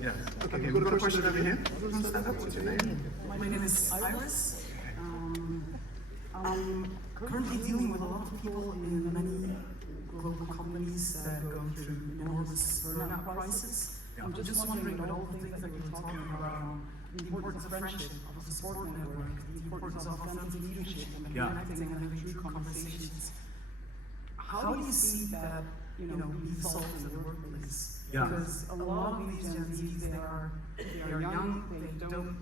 Yes. Okay, we've got a question over here. Stand up. What's your name? My name is Iris. I'm currently dealing with a lot of people in many global companies that are going through enormous burnout crisis. I'm just wondering, with all the things that we're talking about, the importance of friendship, of a support network, the importance of authentic leadership and connecting and having true conversations. How do you see that, be solved in the workplace? Because a lot of these Gen Zs, they are young, they don't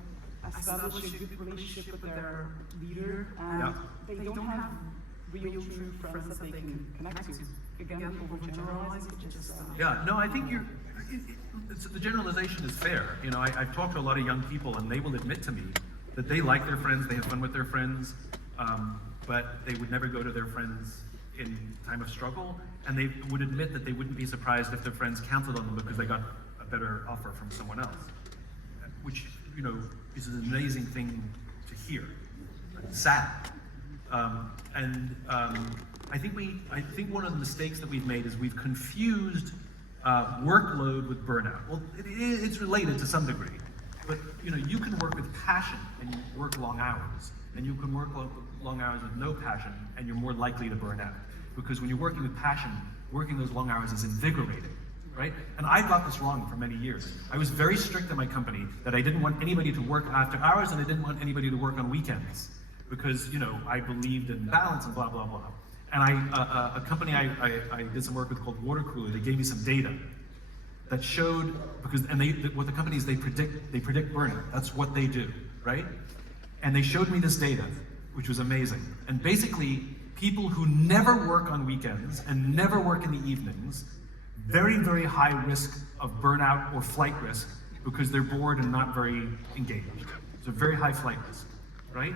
establish a good relationship with their leader, and they don't have real true friends that they can connect to. Again, overgeneralizing, but just... I think the generalization is fair. I've talked to a lot of young people, and they will admit to me that they like their friends, they have fun with their friends, but they would never go to their friends in time of struggle, and they would admit that they wouldn't be surprised if their friends counted on them because they got a better offer from someone else, which, is an amazing thing to hear. It's sad. I think one of the mistakes that we've made is we've confused workload with burnout. Well, it's related to some degree, but you can work with passion and you work long hours, and you can work long hours with no passion, and you're more likely to burn out. Because when you're working with passion, working those long hours is invigorating, right? And I got this wrong for many years. I was very strict in my company that I didn't want anybody to work after hours, and I didn't want anybody to work on weekends, because I believed in balance and blah blah blah. And a company I did some work with called Water Cooler, they gave me some data that showed, what the company is, they predict burnout. That's what they do, right? And they showed me this data, which was amazing. And basically, people who never work on weekends and never work in the evenings, very, very high risk of burnout or flight risk because they're bored and not very engaged. So very high flight risk, right?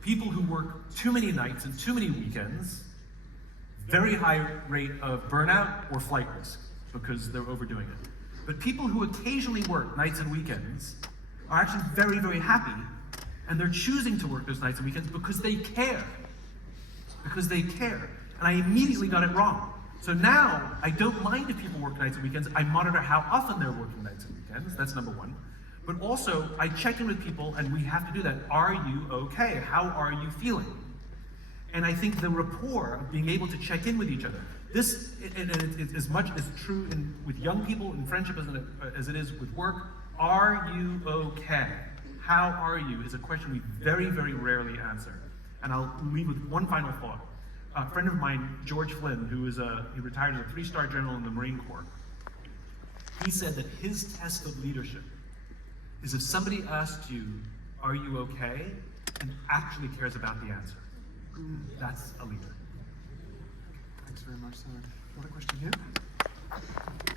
People who work too many nights and too many weekends, very high rate of burnout or flight risk because they're overdoing it. But people who occasionally work nights and weekends are actually very, very happy, and they're choosing to work those nights and weekends because they care. Because they care. And I immediately got it wrong. So now, I don't mind if people work nights and weekends. I monitor how often they're working nights and weekends. That's number one. But also, I check in with people, and we have to do that. Are you okay? How are you feeling? And I think the rapport of being able to check in with each other, this, and it's as much as true with young people in friendship as it is with work. Are you okay? How are you? Is a question we very, very rarely answer. And I'll leave with one final thought. A friend of mine, George Flynn, he retired as a 3-star general in the Marine Corps. He said that his test of leadership is if somebody asks you, are you okay? And actually cares about the answer. That's a leader. Thanks very much, Simon. What a question here.